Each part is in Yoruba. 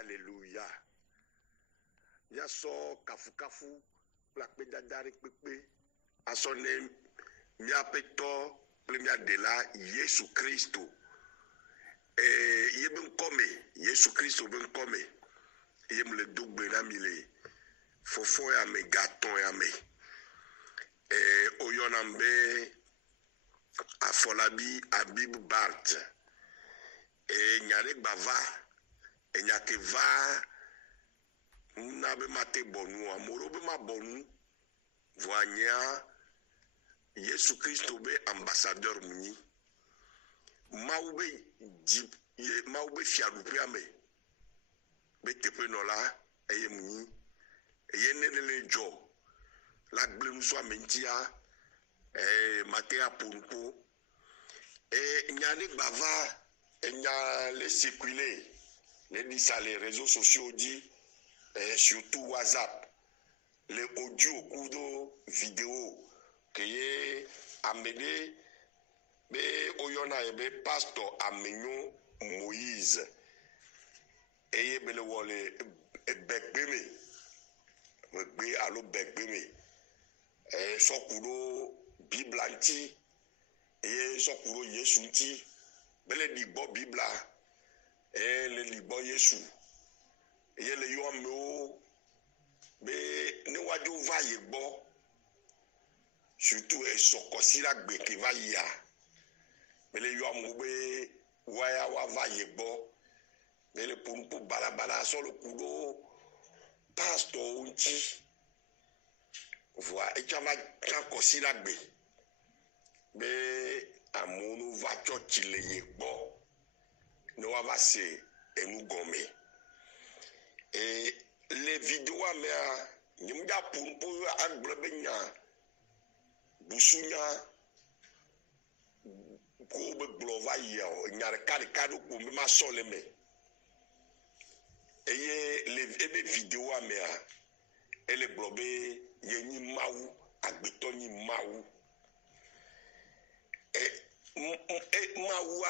Alléluia. Ya so kafu kafu la pe dadari pepe asone mia peto premia de la Yesu Kristo. Ye ben come Yesu Kristo ben come. Ye me le dogbe na mile fofo ya me gaton ya me. Oyonambe Afolabi Abib Bart. Nyare bava nyake va na be mate bonu amoro be ma bonu voanya Yesu Kristo be ambassadeur muni maube fiadu pe ame be tepe no la eye muni eye nenele jo la gblenu so amentia mate apunpo nyane bava enya les circuler les dit ça les réseaux sociaux dit surtout WhatsApp les audios kudo vidéo que ye amené be oyona ebe pasteur Amenyo Moïse et be le wole begbeme begbe alo begbeme sokuro bible anti et sokuro Yesu nti bele digbo bibla le ligbo Yesu ye le yo me be niwaju va ye gbo surtout sokosi la gbe ke va ya bele yo mo be waya wa va ye gbo bele pumpu balabala so le kudo pastor unti voa e chama kosi la gbe be amunu va church le ye gbo no va se enu gome les vidéos amea nimda pumpu agbrebenya busunya ko be glova yo nyar kado ko me ma sole me les vidéos amea ele blobe yeni mawu agbeto ni mawu mawu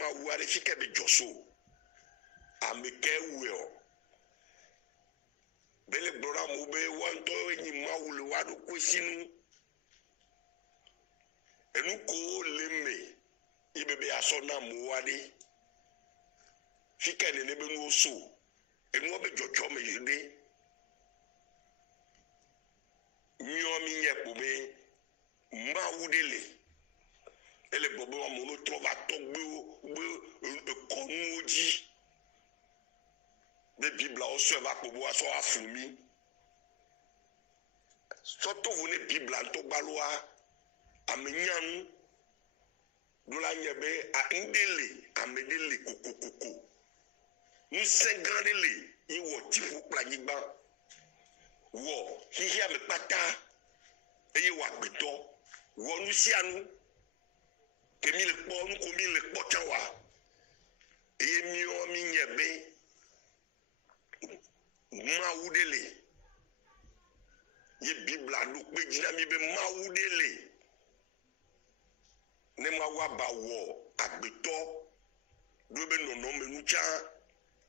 mawu are fike be joso ameke wo bele blora mo be wanto ni mawu le wadu kwesinu enu ko leme ibebe asona mo wade fike ne be no so enu obe jojo me yede nyomi nyepo be mawu dele ele bobo mo no trova togbe konu oji de bible o se va ko bo so afumi so to vone bible to gbaloa amenyan dola nyebe a indele amedele kokokoko ni sengandele iwo tifu planyigba wo hihia me pata eye wa gbeto wo nu sianu kemi le po nu ko mi le po tawa eye mi o mi nyebe mawudele ye bibla do pe jina mi be mawudele ne mawa ba wo agbeto do be nono menucha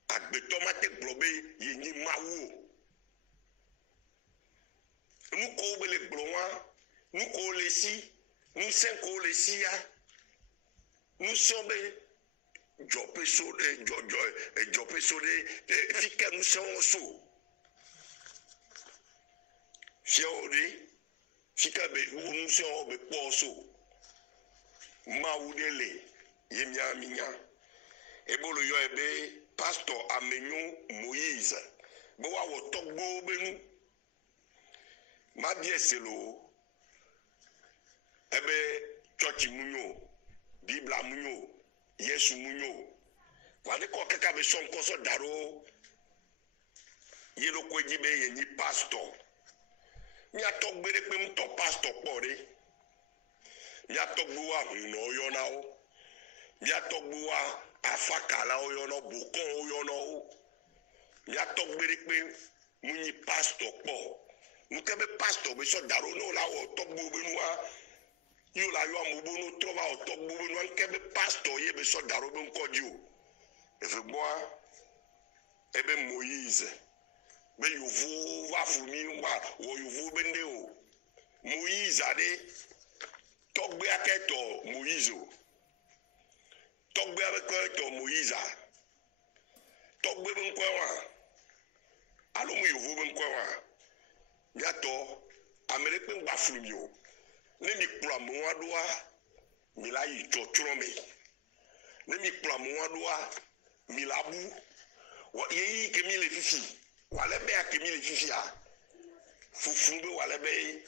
agbeto mate globe ye ni mawu nu ko be le glowa nu ko le si nu sen ko le si ya nu sobe jope so jope so de fika nu son so fiori fika be nu so be po so maudele yemia minya ebolo yo ebe pastor Amenyo Moïse bo wa wo togbo benu ma bieselo ebe church munyo bibla munyo Yesu munyo wade ko kaka be son ko so daro yelo ko jibe ye ni pastor mi atogbere pe mto pastor pore mi atogbo wa no yo na o mi atogbo wa afakala o yo no boko o yo no mi atogbere pe muni pastor po nu kebe pastor be so daro no la o togbo be nuwa yo la yo amubo no trova o togbo be nu kebe pastor ye be so daro be nkoji o efe gbo ebe Moïse be yovo va fumi wa wo yovo bende o Moïse ade togbe aketo Moïse o togbe aketo Moïse togbe benkwa alo mu yovo benkwa biato amerekpe ngba fumi o ne mi kura mo adoa mi la yi totro me ne mi kura mo adoa mi labu yeyi ke mi le fifi wale be ke mi le fifi a fufu be wale be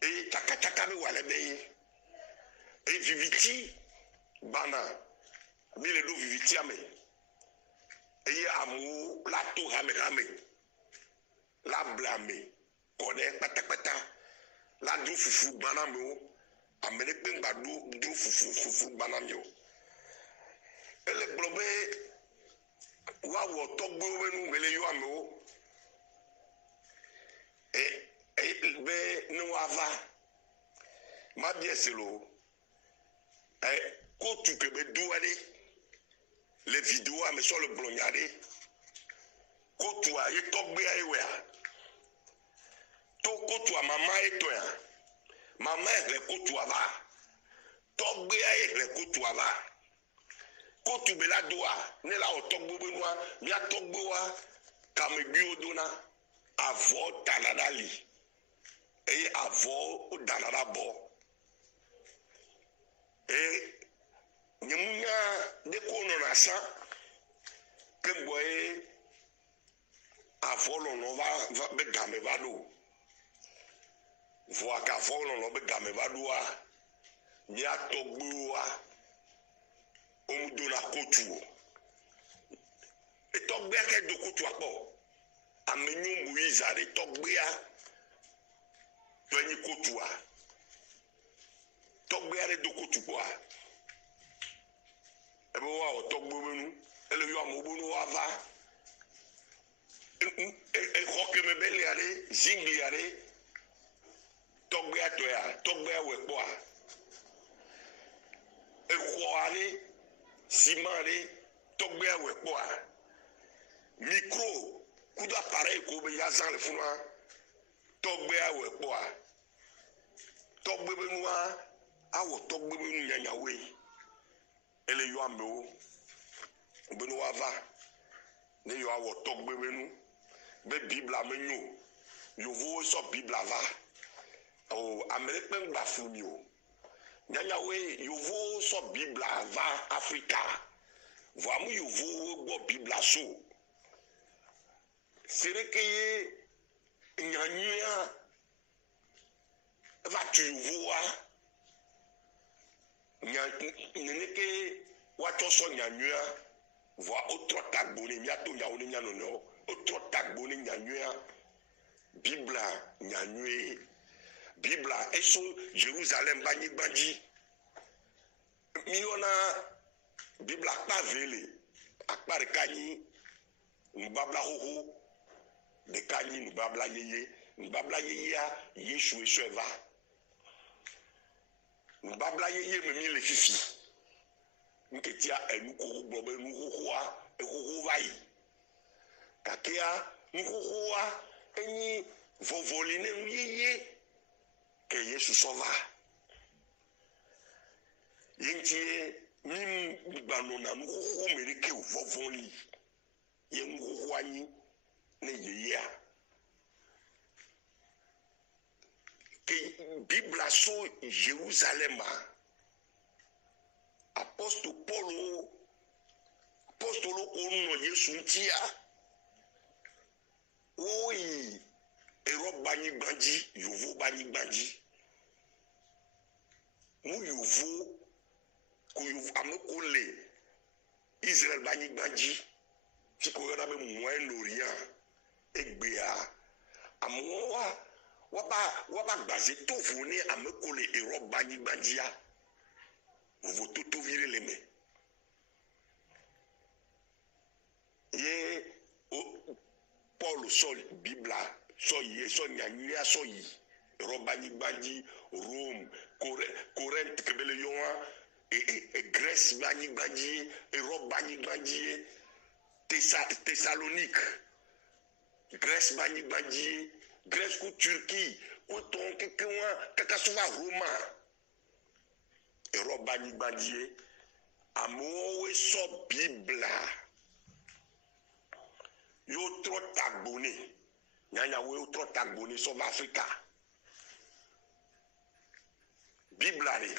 e chaka be wale be e viviti bana mi le do viviti ame e amu la to rame la blame kone patapata la do fufu bana me o amene pe ngba do fufu bana me o ele blobe wa wo togbo wenu mele yo ame o be no ava ma bieselo ko tu ke be douale les vidéos ame sur le blognade ko tu a ye togbe a ewe a to ko tu a mama eto ya mama e ko tu ava togbe a e ko tu ava ko tu be la doa ne la o togbo benua bia togbo wa kame bi odona avo tanadali e avo danada bo e nyemunya de ko no na sa ke boy avo no va be game va do vo aka vo no be game va do a bia togbo wa omudona kotu e togbe ke do kotu apo amenyu Moïse ari togbe a twenyi kotu a togbe ari do kotu po a ebe wa o togbo menu ele yo amobunu wa va e hoke me bele ari zingi ari togbe a to ya togbe a we po a e ho ari simare togbe awe po a micro coup d'appareil ko be yazan le funa togbe awe po a togbe benua awo togbe benu nyanyawe ele yo ameo benu ava ne yo awo togbe benu be bible amenyo yo vo so bible ava o ameripe ngba fumi o nyanyawe yovo so bibla va Africa voamu yovo gbo bibla so sereke nyanyua va tu yovo wa nyaneke wa to so nyanyua voa otro tagboni mi ato nyawo ni nyano no otro tagboni nyanyua bibla nyanyue Bibla eso Jerusalem banyi miona Bibla pa vele akpare kanyi mbabla hoho de kanyi mbabla yeye ya Yesu eso eva mbabla yeye memi le fifi nketia enuko gbobe nuhohoa ehoho vai kakea nuhohoa enyi vovoline yeye que Yesu sova yentie mim banona nuho mereke vovoli yengo wani ne yeya que Bibla so Jerusalem apostolo kono Yesu ntia oi ero banyi gbanji yovo banyi gbanji mu yovo ko yovo ameko le Israel banyi gbanji ti ko yora be Moyen Orient egbea amowa waba gbaze tofu ni ameko le ero banyi gbanji ya vovo toto vire le me ye Paul sol Bibla so ye so nyanyua so yi robani banji Rome Corinthe kebele yoa e Grèce bani banji e robani banji Thessalonique, Grèce Bani, Grèce ou Turquie, ou ton quelqu'un soit Roma, Europe Bani, amour et so Bible. Yo trop abonné. Nyanya yo trop abonné sur l'Afrique. Bible allez.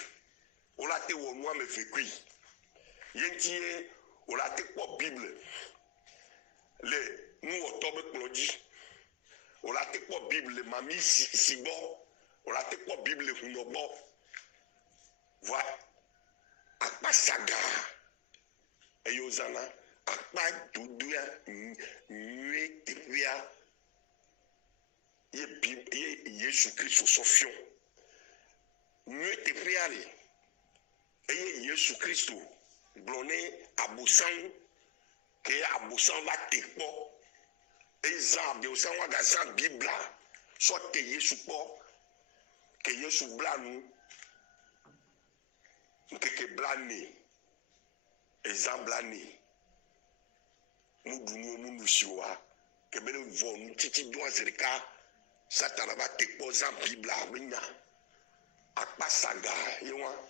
On l'a te au moi me fait cuire. Yenti on l'a te quoi Bible. Le nous octobre clodi. On l'a te quoi Bible mami sibo. On l'a te quoi Bible hunobo. Voilà. Akpa saga. Et yozana akpa duduya nue tepia. Ye Jésus Christ sofion. Nue tepia le. Et Jésus Christ bloné abousan que abousan va tepo. Et zan de osan wa gazan Bible soit que Jésus po que Jésus blanu que blani et zan blani. Nous donnons nous siwa que bele von titi doa zerika satana va tepo zan Bible amina. Akpa saga yewa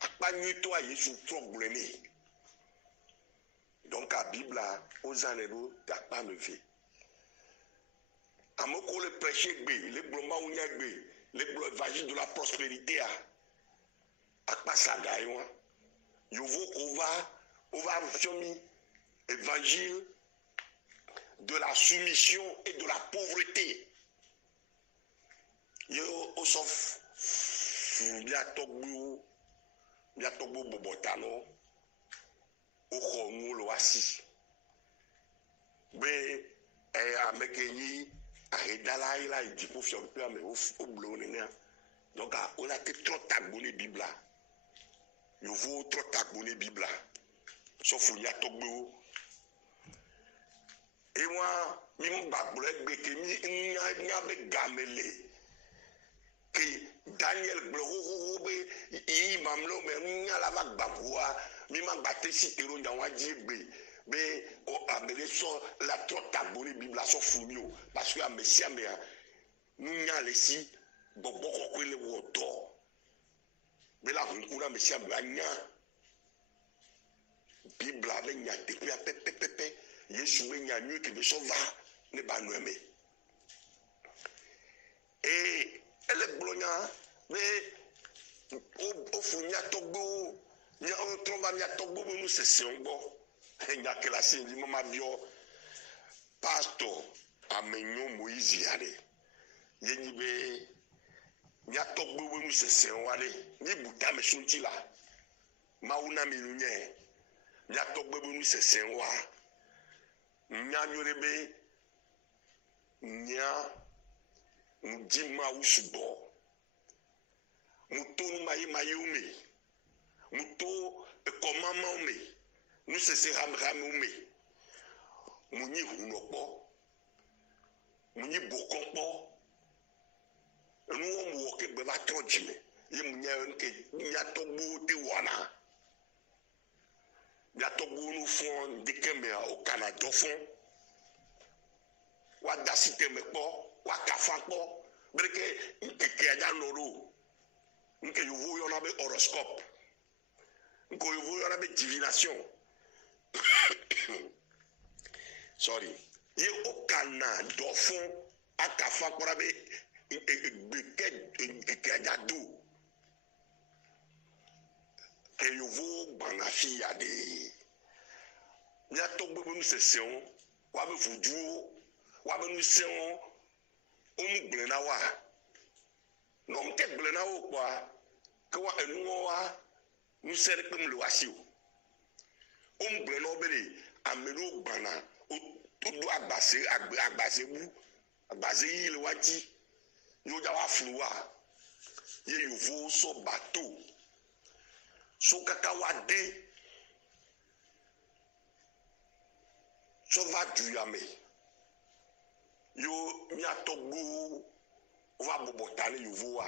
akpa nuito a Yesu problème. Donc la Bible aux anneaux d'akpa levé. Amoko le prêcher le bloma ounyagbe, le évangile de la prospérité a akpa saga yewa. Yovo on va faire évangile de la soumission et de la pauvreté. Yo sauf biatogbo bobotano okhonu lo asi be amekeni aredala ila idipo fi ope ame o blo nene donc on a été trop tagboné Bible yo vo trop tagboné Bible sauf biatogbo et moi mi mbagbo egbe ke mi nya be gamele que Daniel Bloro i mamlo me nyala va babua mi ma batte si tero ndanwa djebe be o abele so la trota boni Bible so fumio parce que a messia me nya le si bobo ko kwele woto be la kuna messia be nya Bible ave nya te pia pepe Yesu me nya nyu ke be so va ne ba no me et elle est blonde, mais au fond, il y a Togo, il y a un trompe, il y a Togo, nous c'est un bon. Il y a que la scène, il m'a dit, pasteur, Amenyo Moïse y allait. Il y a Togo, nous c'est un bon. Il y a Bouta, mais sont là. Maouna Milouné, il y a Togo, nous c'est un bon. Il y a Nyorebe, il y a Mudima usubo muto mayume muto ekomama ume nous se ramram ume muni hunopo muni bokompo nous on woke be ba trojime ye munya nke nya togbu te wana ya togbu nu fon dikeme au Canada fon wa dasite mepo wa kafakpo breke nke aja noro nke yovo yona be horoscope nke yovo yona be divination sorry ye okana dofon akafakpo ra be nke aja do ke yovo banafi ya de nya togbo nu session wa be vudu wa be nu seon gblena wa no mte gblena wo kwa ke wa enu wa nu sere pem le wasi o gblena obele amelo gbana o do agbase bu agbase yi le wati yo ja wa fluwa ye yovo so bateau so kaka wa de so va du yame yo mi atogbo va bobotane yovoa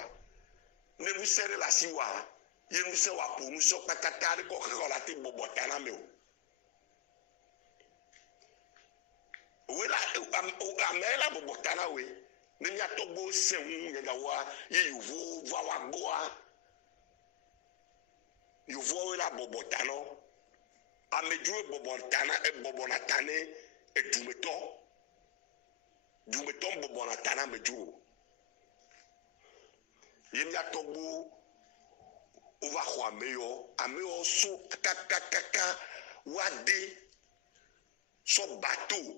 ne nous serre la siwa ye nous se wa pour nous so patata ko la te bobotana me Oui là amela bobotana we ne nya togbo seun nya wa ye yuvo va wa goa yuvo we la bobotano ameju bobotana e bobonatane e dumeto bobonatana meju ye nya togbo ova ho ameyo so kaka wade so bateau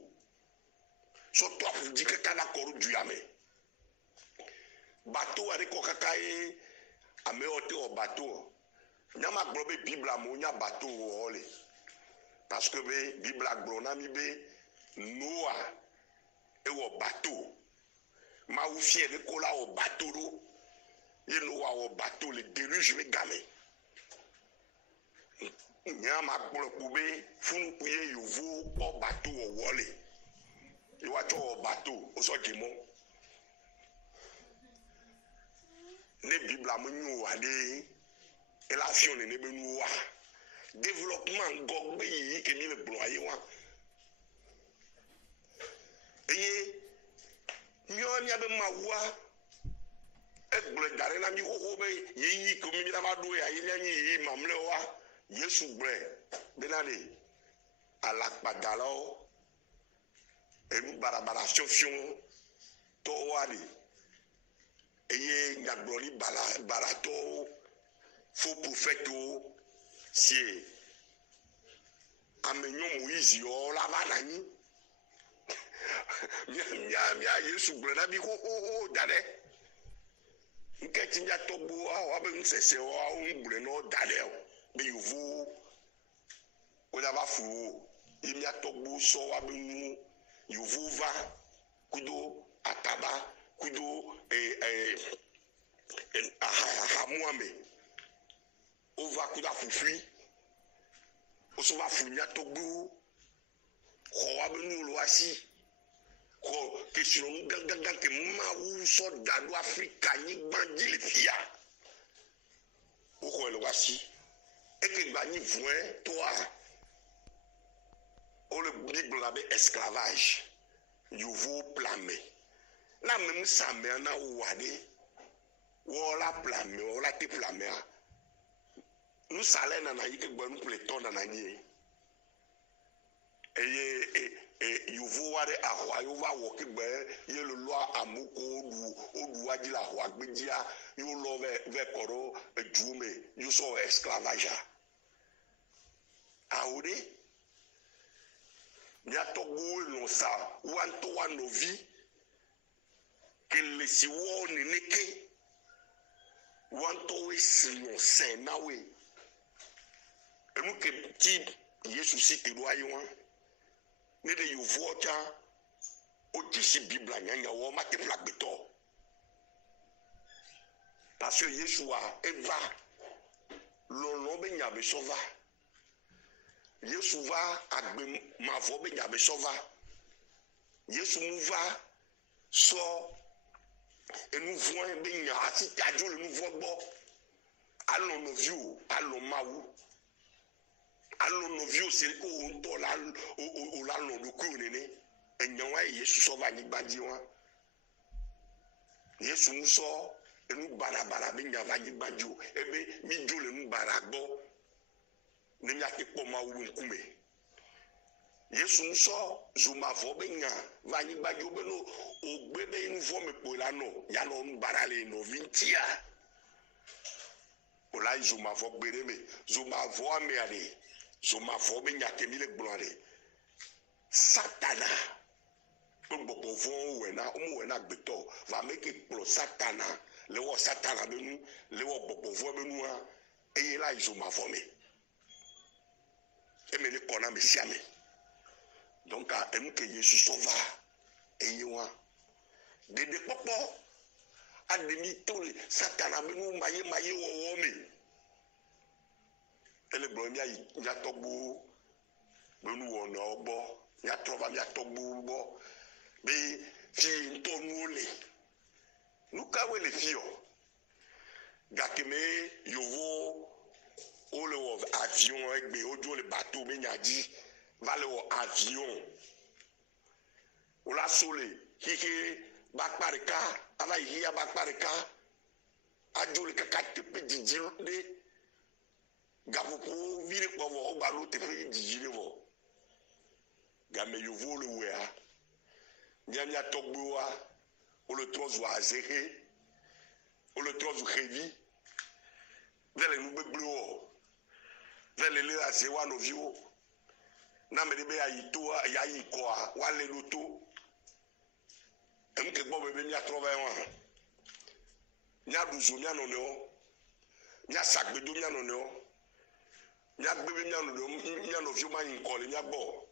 so toi pour dire que kana koru duyame bateau ari ko kaka e ameyo te o bateau nyama globe bible mo nya bateau ole parce que be bible glona mi be Noah e wo bateau ma ou fier ko la o bateau do ye Noah o bateau le déluge me game nyama globbe funu kuye yovo o bateau o wole e wa to o bateau o so dimo ne bible mo nyu wa de et la fion ne be nu wa développement gogbe yi ke mi le blo aye wa eye nyo nya be ma wa e gble dare na mi ho be yi ko mi na ma do ya yi nya yi mamle wa Yesu bre benale ala padalo enu barabara fion to wali eye nyagbori barato faux prophète si amenyo Moïse yo la banani mia Yesu bre na bi ho dale nketi nya togbo wa be nsese wa ungbre no dale be yuvu o da ba fu imi atogbo so wa be nu yuvu va kudo ataba kudo hamuame o va kuda fufi o so va fu mi atogbo ko wa be nu lo asi ko question gangan ke ma wu so dadu Africa ni gbanji le fia o ko lo wasi et que gagner voin toi on le bible là esclavage you vous blâmer là même ça mais na ouade wala blâmer wala te blâmer nous salé na yi ke gbanu pleton na ni et you vous ware ahwa you va wo ke gbe ye le loi amuko odu waji la hwa gbejia you love ve koro edume you so esclavage aure ya togbo lo sa wan to wan novi que le siwo ni neke wan to isi no sen na we enu ke ti Yesu si te do ayi wan ne de you vocha o ti si bible nyanya wo ma te flagbeto parce que Yesu a eva lo be nya be sova Yesu va agbe ma vo be nya be sova Yesu mu va so enu voin be nya ati tajo le nu vo gbo alon no view alon mawu alon no view se ko on to la o la lo do ku ni enyan wa Yesu sova ni gbaji wa Yesu mu so enu barabara be nya va ni gbaji o ebe mi jo le nu baragbo ne nya ke po ma wu nkume Yesu nso zuma vo be nya va ni gbajo be no ogbe be nu vo me po la no ya no nu barale no vintia ola zuma vo gbere me zuma vo ame ale zuma vo be nya ke mi le gbonre satana gbogbo vo we na gbeto va make pro satana le wo satana be nu le wo gbogbo vo be nu a eye la zuma vo me et me le kona me siame donc a emu ke Yesu sova eye wa de popo ademi to satana be nu maye wo me ele bro mi ayi ya togbo be nu wo na ogbo ya trova mi atogbo bo be fi to nu ole nuka we le fio gakeme yovo o le wo avion egbe ojo le bateau me nyaji va le wo avion on la solé hihi bakparika ala hiya bakparika ajole kaka tepe dijile gafuku vire kwa mo balo tepe dijile mo game yovo le wea nyanya togboa o le trozo azeke o le trozo hevi vele nu gbegbleo vele le azewa no viwo na me be ayito ya yiko a wale loto emke gbo bebe mi atrova wa nya duzo mi anone o nya sagbedo mi anone o nya gbebe mi anone mi anovio ma yiko le nya gbo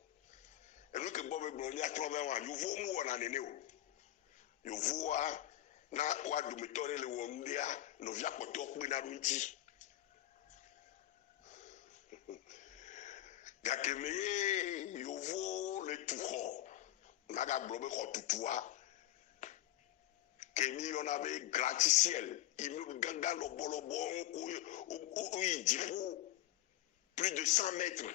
emke gbo bebe mi atrova wa yovo mu wona nene o yovo wa na wa dumitore le wo ndia no via poto pe na runti gakeme yovo le tuho naga blobe ko tutua kemi yona be gratte-ciel il ganga lo bolobo ou il dit plus de 100 mètres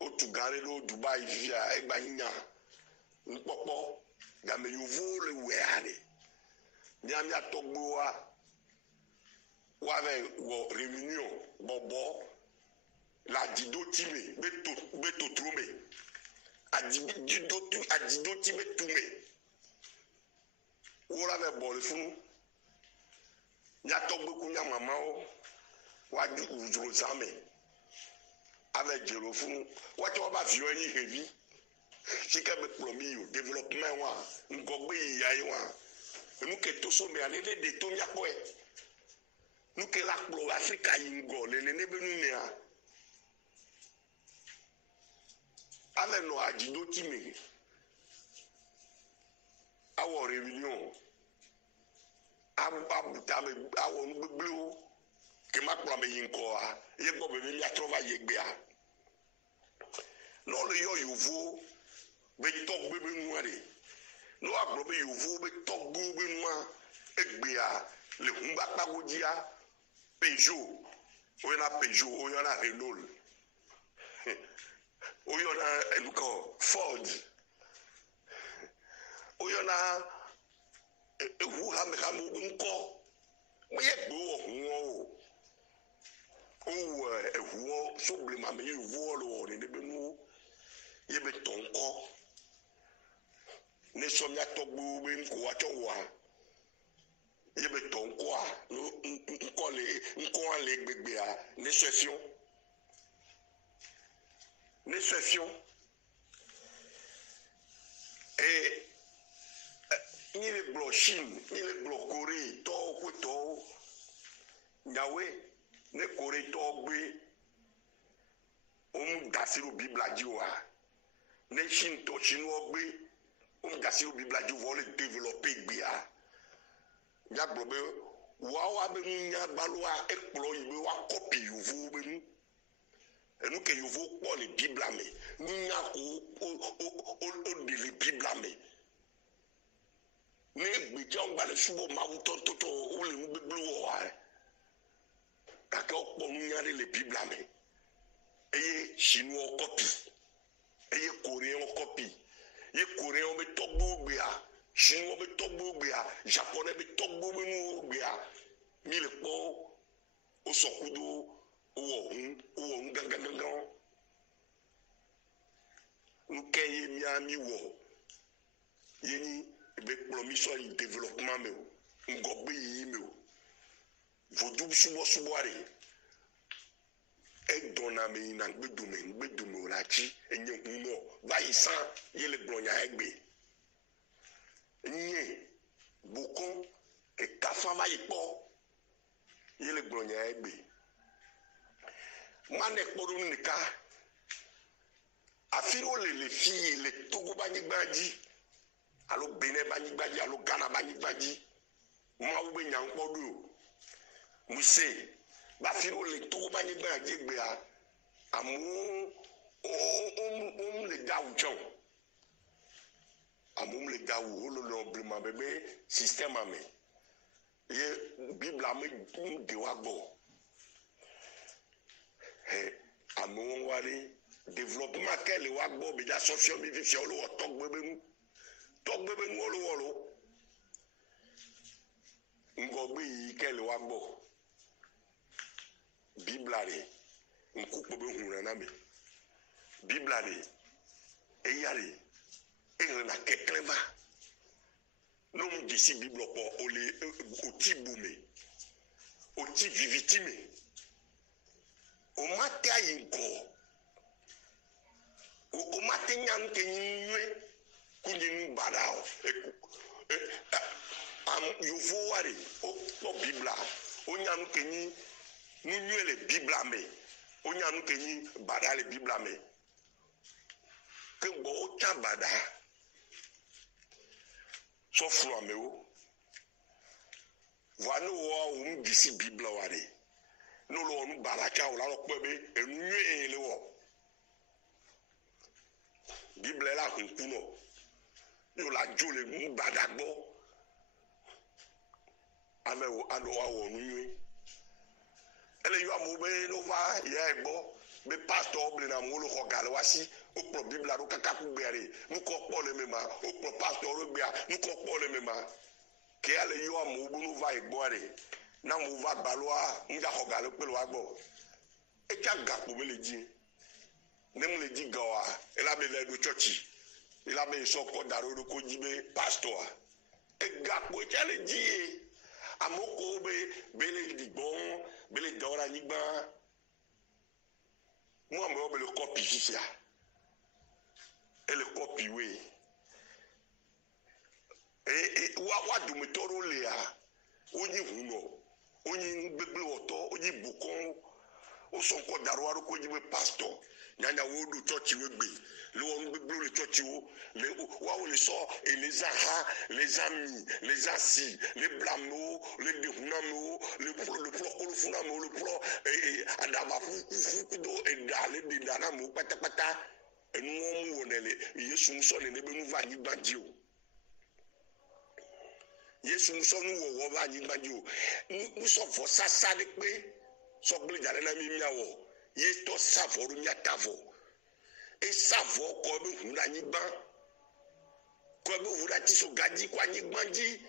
au tugare lo Dubai via egbanya npopo game yovo le weare nyamia togboa wave wo réunion bobo la dido time beto trume adido time tume wora ve bol funu nya togbe ku nya mama o waju uzuro zame ave jero funu wacho ba fi oni heavy sika be promi yo development wa ngogbe iya yi wa enu ke to so me ale de to nya ko e nous que la pro Africa yingo le ne benu ne a ale no ajido time awo réunion abuta me awo ngbegbleo ke ma pro me yinko a ye gbo be mi atrova ye gbe a no le yo yovo be to gbe benu are no agbo be yovo be to gbe benu a egbe a le humba pagodia Peugeot, ou yana Peugeot, ou yana Renault, ou yana Ford, ou yana Hamu Unko, mais il y a ou soublement, mais il y a ton corps, ne sommes pas tombés, mais yebe ton quoi nko le gbegbe a ne session et ni le bloc Chine ni le bloc Corée to ko to nyawe ne Corée to gbe dasiru bibla jiwa ne Chine to chino gbe dasiru bibla jiwa vole développer gbe a ya blobe wa be nya balwa exploit be wa copy yovo be nu enu ke yovo po le bible me nya o de le bible me ne gbe jon gba le subo ma to o le ngbeglu wa ka ke o po nya le bible me eye chinois copy eye coréen copy ye coréen be to gbe a chinois be togbo gbe a japonais be togbo be nu gbe a mi le po o sokudo o gangan nke ye mi ami wo ye ni be promission in développement me o ngogbe yi me o vodu subo are e dona me na gbedume o la chi enye humo va isan ye le glonya egbe nye bokon ke kafama ipo yele glonya egbe mane kporu nika afiro le fi le Togo banigbaji alo Benin banigbaji alo Ghana banigbaji ma ube nyankpodu muse bafiro le Togo banigbaji egbe a amu le dawo amum le dawo lo blema bebe système ame ye bible ame de wa gbo amum wari développement qu'elle wa gbo be ja sofio mi fi fio lo togbebe nu lo ngogbe yi qu'elle wa gbo biblare nkupo be hunra na me biblare eyare na kekleva l'homme d'ici bible pour au tibume au tivivitime au matia yinko au matinyan kenywe kunyin badao am yovo wari o bibla o nyanu kenyi nunywe le bibla me o nyanu kenyi bada le bibla me ke bo o tabada so flo ameo wa no wo disi bibla wari no lo onu baraka o la lo pe be enwe ele wo bibla la kunkuno yo la jole mu badagbo ame wo ado wa wo nwe ele yo amobe no va ye egbo be pastor obli na mo lo ko gale wasi o pro bibla ro kaka ku gbere mu ko po le mema o pro pastor ro gbia mu ko po le mema ke ale yo amobe no va egbo re na mo va balwa nja ko gale pe lo agbo e ka gapo be le ji nem le ji gawa ela be le do church ela be so ko daro ro ko jibe pastor e gapo e ka le ji amoko bele digbon bele dora nigba mo mo bele copy fifia ele copy we wa du metoro le a onyi huno onyi gbegbe oto onyi bukon o so ko daro aro ko jibe pastor nyanya wo do church we gbe le won gbegbe le church wo le wa wo le so et les aha les amis les assis les blamo les dehunamo le pro funamo le pro adaba fu do e dale de dana mo patapata enu mu wonele yesu so ne be nu va ni gbaji o yesu so nu wo va ni gbaji o mu so fo sasa de pe so gbe jare na mi miawo ye to savoru mi atavo e savo ko be hura ni gban ko be hura ti so gaji kwa ni gbanji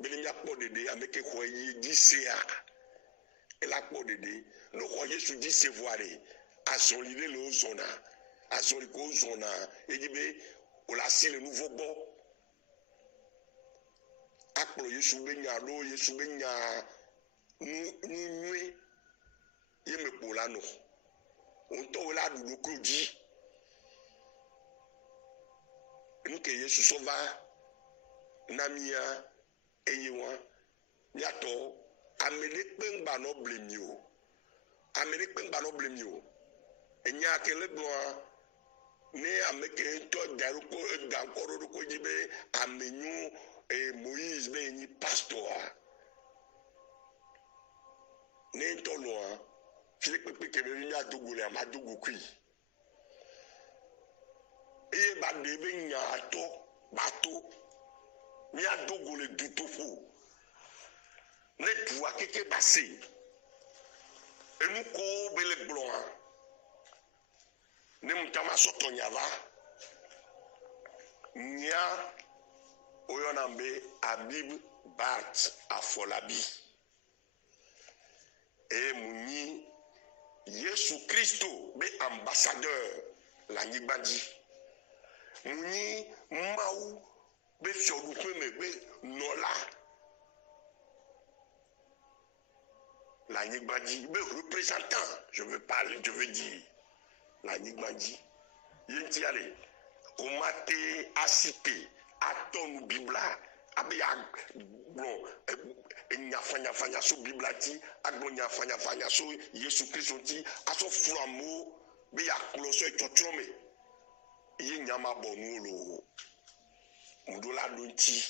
bele mi apo dede ameke ko yi di se a e la po dede no ko yesu di se voire azoli le lo zona azoli ko zona e dibe o la si le nouveau bon akpo yesu be nya lo yesu be nya ni ye me pola no on to la du ko ji nke yesu sova namia eyiwa yato amele pengba no blame you amele pengba no blame you enya kele gbo ne ameke to daru ko gankoro ko jibe amenyu Moïse be ni pastor ne to lo Philippe Kebe ni adogo le amadogo kui e ba de be nya to bato ni adogo le dutofo ne tu akeke basé enu ko be le gloa ne mutama soto nyava nya oyonambe Abib Bart Afolabi et Mouni Yesu Christo be ambassadeur la Nigbandi Mouni Maou be fiodupe me be nola la Nigbandi be représentant je veux dire la Nigbandi yenti ale komate asite atonu bibla abia bon nyafanya so biblati agbo nyafanya so Yesu Kristo ti aso flamo be ya kloso etotrome ye nyama bonu lo mudola donti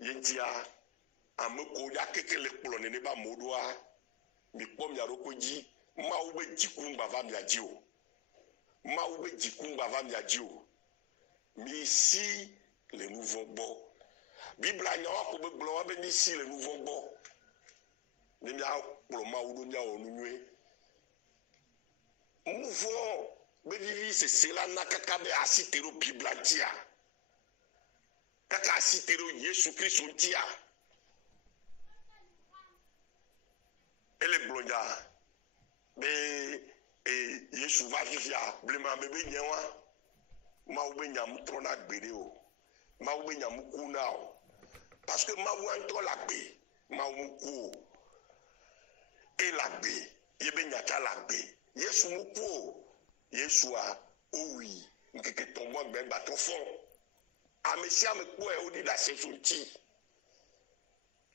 yentia ameko ya kekele kplo ne ba modwa mi pom ya rokoji ma ube jikun bava mi ajio ma ube jikun bava mi ajio mi ici le nouveau bon Bible anya wa ko be glo wa be ni si le nouveau bon ni mi a kplo ma wudo nya onu nwe mouvons bevivi c'est cela na kakabe asitero biblantia kaka asitero Yesu Christ ontia ele blonja be Yesu va vivia blema bebe nyewa ma ube nyam trona gbere o ma ube nyam kuna o parce que ma wan to la gbe ma wuku e la gbe yebe nyata la gbe Yesu muku Yesu a owi nkeke tombo gbegba to fon amesia me po e odi da sesunti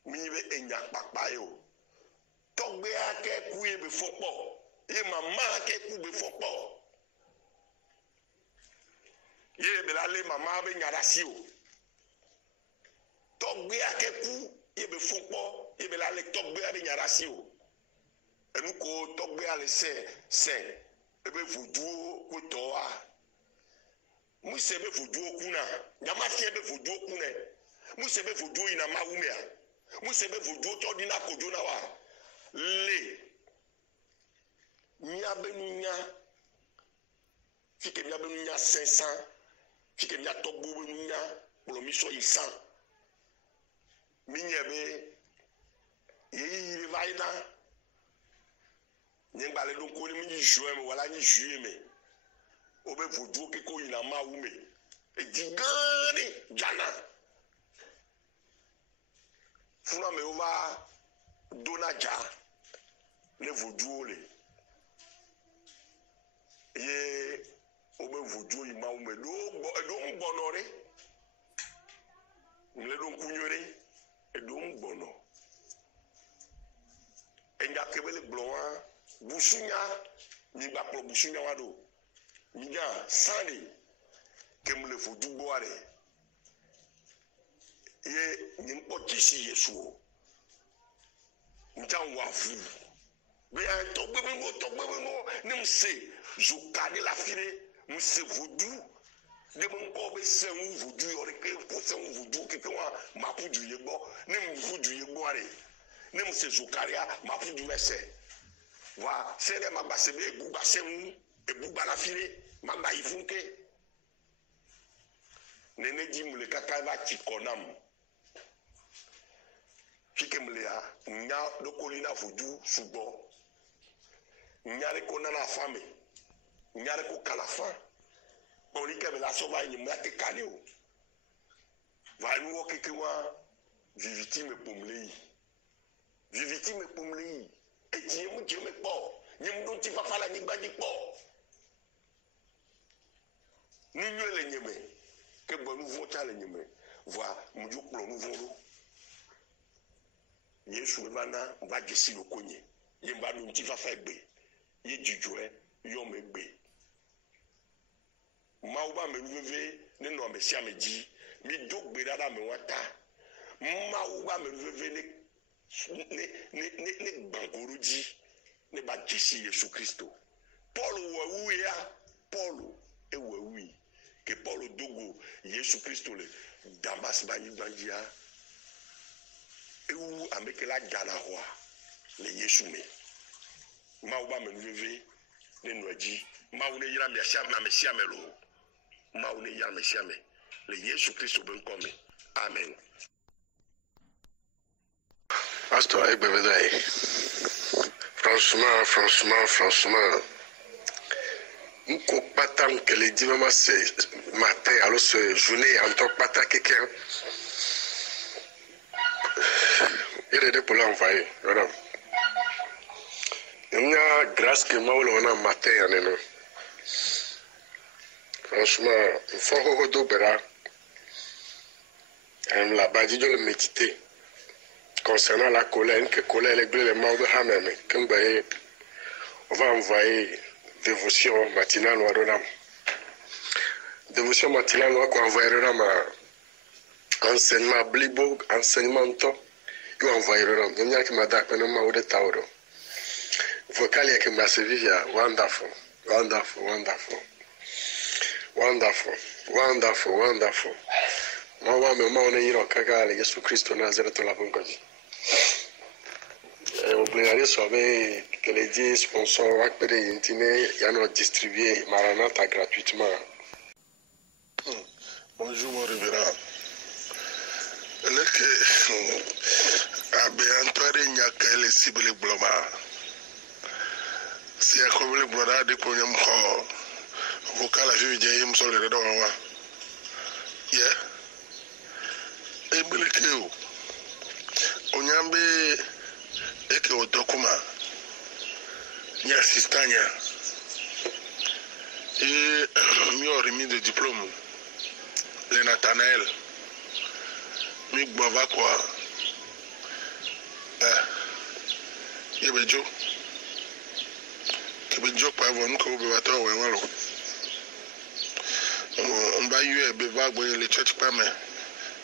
mi be enya papa yo togbe ake ku ye be fopo ye mama ake ku be fopo ye be la le mama be nyara si o togbe ake ku ye be fopo ye be la le togbe be nyara si o enu ko togbe ale se ebe vudu ko to a muse be vudu kuna nyama fie be vudu kuna muse be vudu ina mawumea muse be vudu to dina kojo na wa le nya benunya fike nya benunya 500 fike nya togbo benunya promiso isan minyebe yi vaina nyengba le donko ni mi jouer me wala ni jouer me obe vudu ke ko ina ma wume e digani jana funa me ova donaja le vudu le ye obe vudu ima wume do mbonore le don kunyore e do mbono enja kebele blonwa busunya ni ba pro busunya wado miga sani kemle vudu boare ye ni mpotisi Yesu ntan wafu be an to gbebe no ni mse zukade la fire mse vudu de mon ko be sen vudu yore ke ko sen vudu ke wa mapudu yebo ni mvudu yebo are ni mse zukaria mapudu mese wa sere magbasebe egugba sen egugba la fire magba ifunke nene di mule kaka va tikonam fikemlea nya dokolina vudu subo nyare ko na fame nyare ko kala fa boni ke la so va ni mate kale o va ni wo keke wa viviti me pomlei e ti mu je me po ni mu ti fa fala ni gbaji po ni nyele nyeme ke bo nouveau chale nyeme va mu ju plo nouveau Yesu bana va jesi lo konye ye ba nu ti fa fa gbe ye jujoe yo me gbe ma uba me veve ne no me sia me ji mi dogbe dada me wata ma uba me veve ne bankoro ji ne ba jesi Yesu Kristo Paul wa ya Paul e wa ke Paul dogo Yesu Kristo le Damas ba ni banjia ewu amekela jana hoa le Yesu me ma uba me veve ne noji ma une yira me sia ma me sia me lo ma une yira me sia me le Yesu Kristo ben come amen. Pastor Egbevedai, franchement, n'ko pata nkele di mama se matin alors ce journée en tant pata quelqu'un il est pour l'envoyer voilà il y a grâce que moi on a matin en franchement il faut redobera la badi de le méditer concernant la colère que colère les morts de Hamem on va envoyer dévotion matinale ou adonam. Dévotion matinale ou quoi envoyer enseignement blibo enseignement to you envoyer ram. Il y a qui m'a dit que nous m'avons de tauro. Vocal y a qui m'a servi wonderful. Moi on est Yesu Christ Nazareth la bonne. Regardez que les 10 sponsors ils distribué Maranatha gratuitement. Bonjour mon révérend. Antoine Nyaka les cibles bloma. Si à comme les blora de Ponyam Hall, vocal à Vivi James sur le Redon. Yeah. Et Billy Onyambe eke otokuma ni assistanya et mi ont remis de diplôme le Nathanaël mi gbova quoi yebejo pa vonu ko be wato wenwalo on va y beva le church pas mais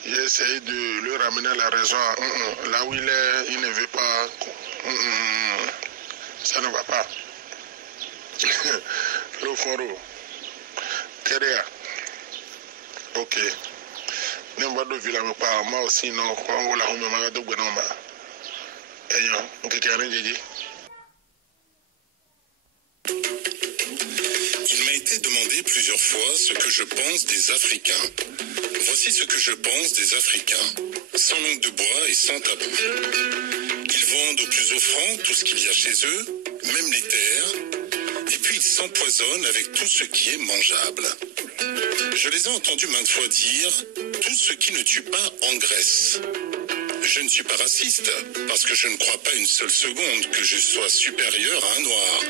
j'ai essayé de lui ramener la raison. Là où il est, il ne veut pas. Ça ne va pas. Le foro. Kéréa. Ok. Nous va de villa me pas. Moi aussi, non. On va la remettre ma de Gwenoma. Et non, on peut rien dire. Il m'a été demandé plusieurs fois ce que je pense des Africains. Voici ce que je pense des Africains, sans langue de bois et sans tabou. Ils vendent aux plus offrants tout ce qu'il y a chez eux, même les terres, et puis ils s'empoisonnent avec tout ce qui est mangeable. Je les ai entendus maintes fois dire « tout ce qui ne tue pas engraisse ». Je ne suis pas raciste, parce que je ne crois pas une seule seconde que je sois supérieur à un noir.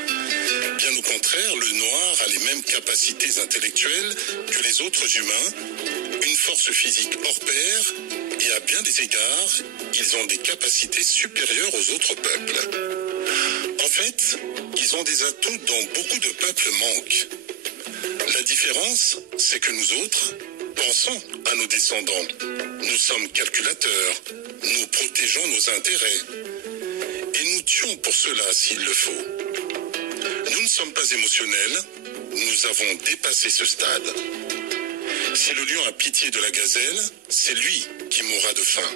Bien au contraire, le noir a les mêmes capacités intellectuelles que les autres humains, une force physique hors pair, et à bien des égards, ils ont des capacités supérieures aux autres peuples. En fait, ils ont des atouts dont beaucoup de peuples manquent. La différence, c'est que nous autres, pensons à nos descendants. Nous sommes calculateurs, nous protégeons nos intérêts, et nous tuons pour cela s'il le faut. Nous ne sommes pas émotionnels, nous avons dépassé ce stade. Si le lion a pitié de la gazelle, c'est lui qui mourra de faim.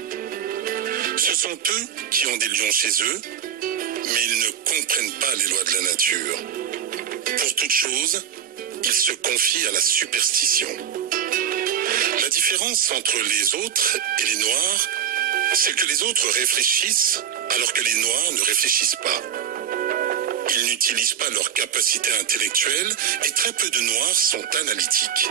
Ce sont eux qui ont des lions chez eux, mais ils ne comprennent pas les lois de la nature. Pour toute chose, ils se confient à la superstition. La différence entre les autres et les noirs, c'est que les autres réfléchissent alors que les noirs ne réfléchissent pas. Ils n'utilisent pas leur capacité intellectuelle et très peu de noirs sont analytiques.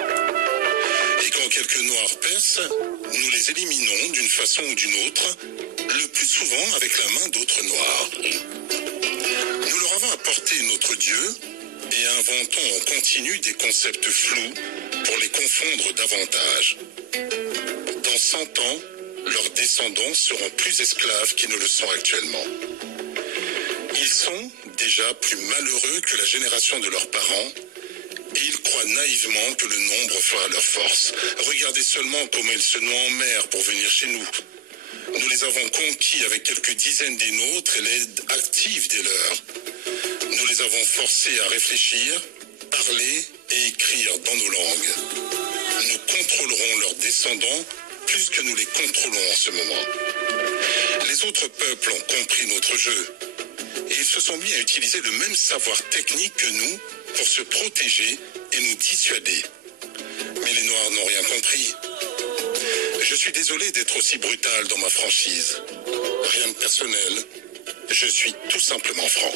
Et quand quelques noirs percent, nous les éliminons d'une façon ou d'une autre, le plus souvent avec la main d'autres noirs. Nous leur avons apporté notre Dieu et inventons en continu des concepts flous pour les confondre davantage. Dans 100 ans, leurs descendants seront plus esclaves qu'ils ne le sont actuellement. Ils sont déjà plus malheureux que la génération de leurs parents et ils croient naïvement que le nombre fera leur force. Regardez seulement comment ils se noient en mer pour venir chez nous. Nous les avons conquis avec quelques dizaines des nôtres et l'aide active des leurs. Nous les avons forcés à réfléchir, parler et écrire dans nos langues. Nous contrôlerons leurs descendants plus que nous les contrôlons en ce moment. Les autres peuples ont compris notre jeu et ils se sont mis à utiliser le même savoir technique que nous pour se protéger et nous dissuader. Mais les Noirs n'ont rien compris. Je suis désolé d'être aussi brutal dans ma franchise. Rien de personnel. Je suis tout simplement franc.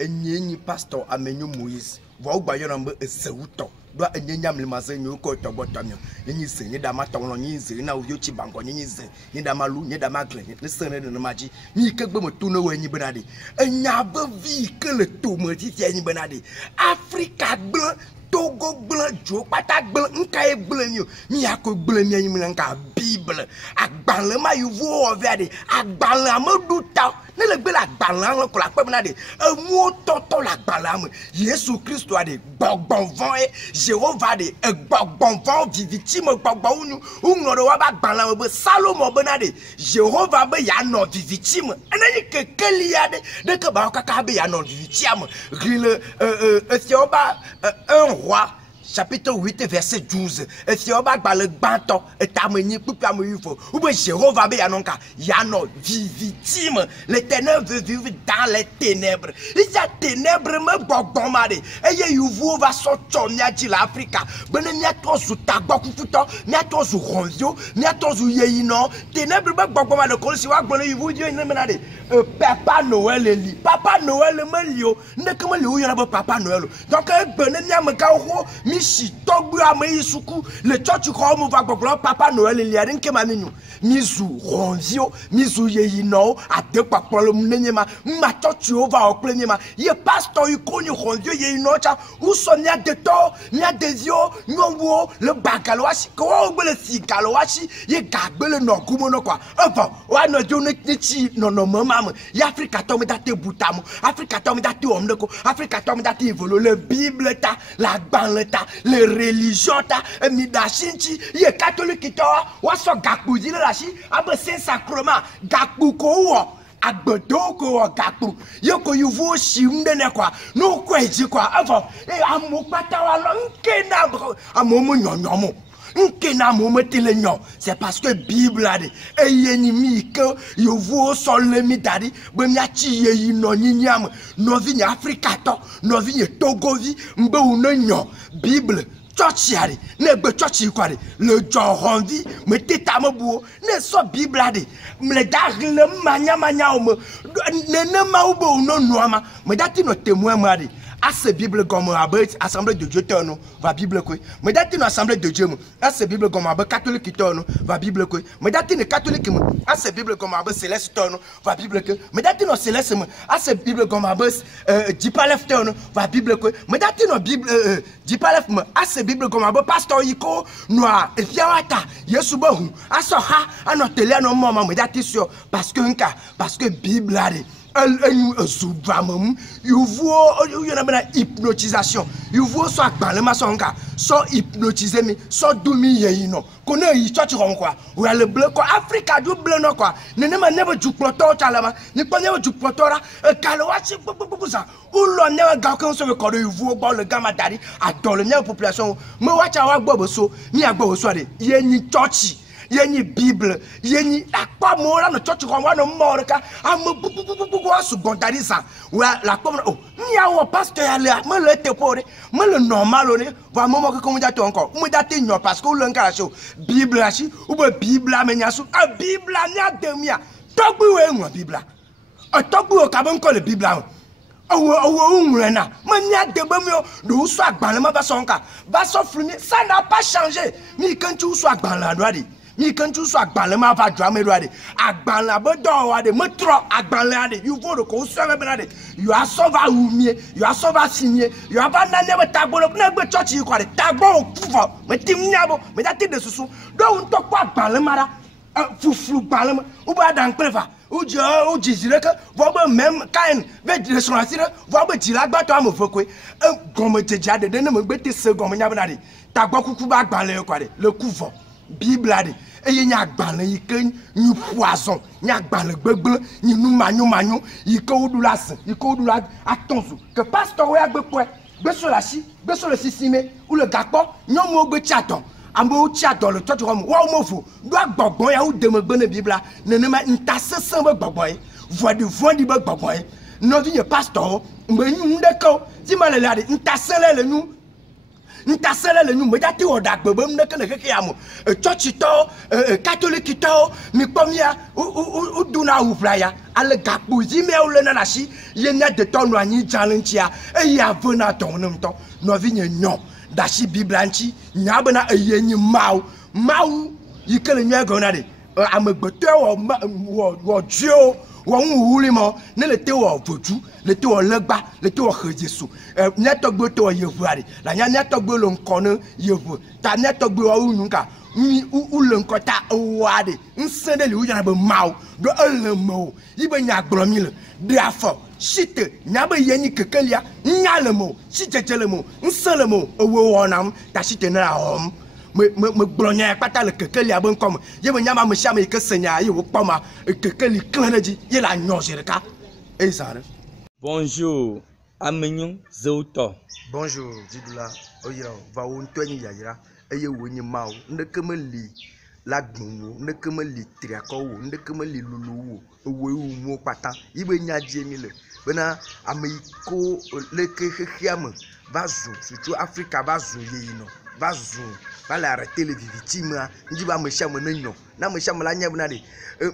Enyenyi pastor amenyo Moïse wa ugba yona mbe esewuto do enyenya mlimaze nyo ko tobotamyo nyi se nyi da matawon nyi se na uyo chi bango nyi se nyi da malu nyi da magle nyi sene de maji nyi kegbe mo tunu we nyi benade enya ba vi kele to mo ti ti nyi benade Africa gbe Togo blanc jo pata blanc nka e blanc yo mi akọ blanc mi anyi nka bible agbanle ma yuvo oviade agbanle amodu ta ne le gbe la agbanle ko la pe benade emu tonton la agbanle am Yesu Christ ade gbogbon von e Jehovah de gbogbon von viviti mo gbogbon unu unoro wa ba agbanle mo Salomo benade Jehovah be ya no viviti mo enani kekeli ade de ke ba kaka be ya no viviti am rile Ethioba un roi chapitre 8 verset 12 et si on va le banto et tameni poupa moufo ou bien Jéhovah be yanonka yano victime les ténèbres vivent dans les ténèbres il y a ténèbres me bogbomade et you va sortir niaji l'Africa bene niato su tagba kufuto niato su ronvio niato su yeyino ténèbres me bogbomade ko si wa gbon you dio ni menade Papa Noël li Papa Noël me lio ne comme le yona Papa Noël donc bene niam ka ho mi si togbu amayi suku le church ko mo va gbogbo Papa Noël li ari nke ma ninu mizu ronvio mizu yeyino ade papolo mnenyema ma church over oklenyema ye pastor ikoni ronvio yeyino cha usonia de to nya dezio nyonwo le bagalowashi ko ogbe le sigalowashi ye gagbe le nogumo no kwa enfin wa no jo ne chi no no mama ya Africa to me date butamu Africa to me date omneko Africa to me date evolo le Bible ta la banleta les religions ta mi da shinchi ye catholique to wa so gakpu di la shi abe saint sacrement gakpu ko wo agbodo ko gakpu ye ko yuvo shi mdene kwa no ko eji kwa avant e amopata wa lo nke na amomo nyonyomo nke na mometele nyon c'est parce que Bible a dit eyenimi que yovo sol mi dadi be mi achi yeyi no nyinyam no vi ni Africa to no vi ni Togo vi mbe uno nyon Bible church yari ne gbe church kwari le joron vi me teta mabuo ne so Bible a dit me da le manya o me ne ma ubo uno noama me dati no témoin ma dit à ce Bible comme assemblée de Dieu tono va Bible quoi mais date une assemblée de Dieu à ce Bible comme catholique tono va Bible quoi mais date une catholique à ce Bible comme céleste tono va Bible quoi mais date une céleste à ce Bible comme dipalef tono va Bible quoi mais date une Bible dipalef à ce Bible comme pasteur iko noir et fiawata yesu bohu à so ha à notre télé non maman mais date sur parce que Bible a dit you vois hypnotisation you vois so agbalema so nka so hypnotiser mi so dumi yeyino kono yi church ron kwa we le bleu ko Africa du bleu no kwa nene ma never ju ploto chalama ni ko never ju plotora kalowachi bubuza ulo never ga ko so ko you vois ba le gama dari adole ne population me wacha wa gbo so mi agbo so de ye ni church yeni Bible yeni akpa mo la no church ko wa no mo ka am bubububu asu gondarisa wa la ko oh ni awo pastor ya le me le te pore me le normal one va mo ko mo date encore mo date nyo parce que o le nka so Bible ashi ou be Bible amenya so a Bible ni ademia togbu we nwa Bible a togbu o ka bon ko le Bible owo unrena mania debemio do so agban ma ba so nka ba so fluni ça n'a pas changé mi kan tu so agban la doade mi kan tu so agban ma va dra me doade agban la bo do wa de metro agban la de you vote ko so be na de you are so va umie you are so va signer you are ba na ne tagbo na gbe church yi kwa de tagbo kufo me tim nyabo me da te de susu do un to kwa agban ma da fuflu gban u ba dan prefa o jizire que voit même quand veut se lancer voit petit la gbato am fokwe gomme te jade de ne me gbete se gomme nya bana de ta gba kuku ba gban le kwa de le couvent Bible a de eye nya gban le yiken ni poison nya gban le gbegble ni nu manyo yike odulase yike odula atonsu que pasteur we agbe poe gbe so la si gbe so le sisime ou le gakpo nyomo gbe chaton ambo tia dans le church rom wa mo fo do agbogbon ya o de me gbene Bible nene ma ntasesan be gbogboy voix de vondi be gbogboy no vi pasteur me nyu ndeko ti ma le la de ntasele le nu me dati o da gbegbe me ke le keke ya mo church to catholique to mi pomia o duna u playa ale gakpu zi me o le na shi ye nya de to no anyi challenge ya e ya vona ton nem to no vi nyon dashi Bible anchi nyabana eyenyi mau yikele nyago na de amegbeto wo dio wo nwuli mo ne le te wo voju le te wo legba le te wo Jesu nyatogbo te wo yevu ari la nyatogbo lo nkono yevu ta nyatogbo wo ununka mi ule nkota wade nsende li ujana be mau do elemo ibe nyagbromi le therefore shite nyabe yenyi kekelia nyalemo chichetelemo nselemo owo wonam ta shite na hom me gbronya pata le kekelia ben kom ye be nyama me shame ke senya ye wo kpoma kekeli klenaji ye la nyojirika ezare. Bonjour Amenyon Zeuto. Bonjour Didula. oyira va wo ntɔ nyi yayira eye wo nye mawo ndeke me li la gbɔn wo ndeke me li triakɔ wo ndeke me li lulu wo ewo ewu mo kpata yi be nya dzi mi le bena ame yi ko leke xexea me va zu surtout Afrika va zu yeyinɔ va zu va le arrêter le viviti mea ndzi be ame sia ame ne nyɔ na ame sia ame la nya bena de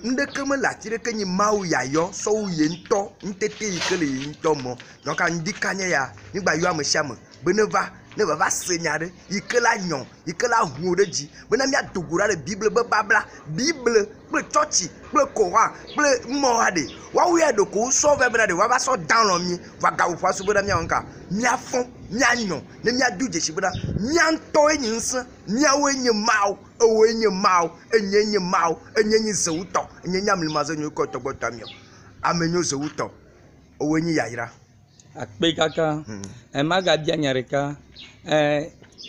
ndeke me le ati ɖeke nye mawu yayɔ sɔwu ye ŋutɔ ŋutete yi ke le ye ŋutɔ mɔ donc ŋdi kanye ya nigba yɔ ame sia ame be ne va se nya ɖe yi ke la nyɔ yi ke la hu ɖe dzi bena mía dogo ɖa le bible be babla bible kple tsɔtsi kple koran kple mɔ aɖe woawo ya ɖeko wosɔ vɛ bena de woava sɔ download mi va gawu ƒe aso bena mía ŋka mía fɔ mía nyɔ ne mía do dzesi bena mía ŋutɔe nye ŋusẽ míawoe nye mawo ewoe nye mawo enye mawo enye nye zewutɔ enye nyamlima ze nyo kɔ tɔgbɔtɔ miɔ ame nyo zewutɔ ewoe nye yayira. Akpe kaka magabia nya ɖeka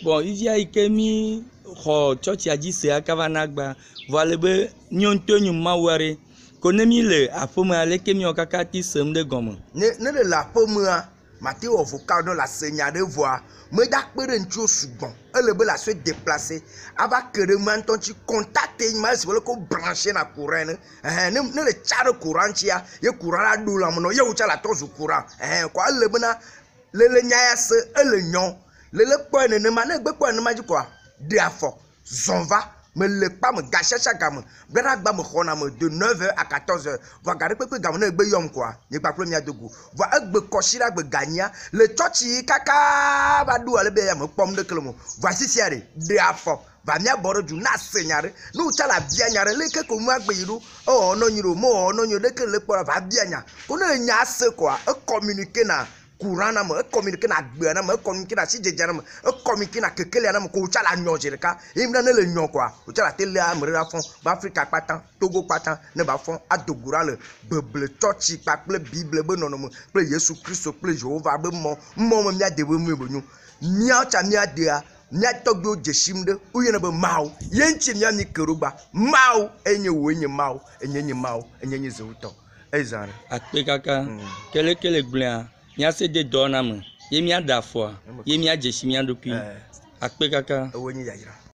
bon ivia yi ke mi xɔ tsɔtsia dzi se akava na gba vɔ ale be nyɔnto nyu mawu aɖe ko ne mi le aƒemea leke miɔ kaka ti sem ɖe gɔme ne le aƒemea mate wɔ voka ɖo le ase nya ɖe vɔa meda kpe ɖe ŋutsuwo sugbɔ ele be la so déplacer ava ke ɖe ma ŋutɔ ŋuti contacte ma esi wole ko brancher na courant ne ne le tsa ɖe courant ŋutia ye courant la ɖo la me ye wotsa la tɔ zu courant kɔ ele bena lele nya ya se ele nyɔ lele kpɔe nenema ne gbe kpɔe nenema dzi kɔa ɖe afɔ zɔn va me le kpa me gasiasa game bena gba me xɔna me de 9h à 14h vɔ ga ɖe kpekpe game ne egbe yɔm kɔa nye kpakple mia dogo vɔ egbe kɔsi ɖe agbe ganyia le tsɔtsi kaka va ɖo ale be ya me kpɔm ɖe kele mo vɔ asisia ɖe afɔ va mia bɔ ɖe du na se nya ɖe ne wotsa la bia nya ɖe leke ko mu agbe yi ɖo ewɔ nɔnyi ɖo mewɔ nɔnyi ɖeke le kpɔ va bia nya ko ne nya se kɔa communiquer na courant na me communiquer na agbe na me communiquer na sidzedze na me communiquer na kekelia na me ko wotsa la nyɔ zi ɖeka ye mi ne le nyɔ kɔa wotsa la tele ame ɖe la fɔ ba Afrika kpata Togo kpata ne ba fɔ adogo ɖa le beble tsɔtsi kpakple bible be nɔnɔme kple Yesu Kristo kple Jehova be mɔ me mia de be mu be nyo mia tsa mia dea mia tɔgbewo dzesim ɖe woyɔna be mawo ye ŋuti mia mi ke ɖo gba mawo enye wo enye mawo enye mawo enye nye zewutɔ ezã ɖe. Akpe kaka kele gblẽa mia se de dɔ na me ye mia da afɔa ye mia dzesi mia ɖokui akpe kaka ewoe nye yayira.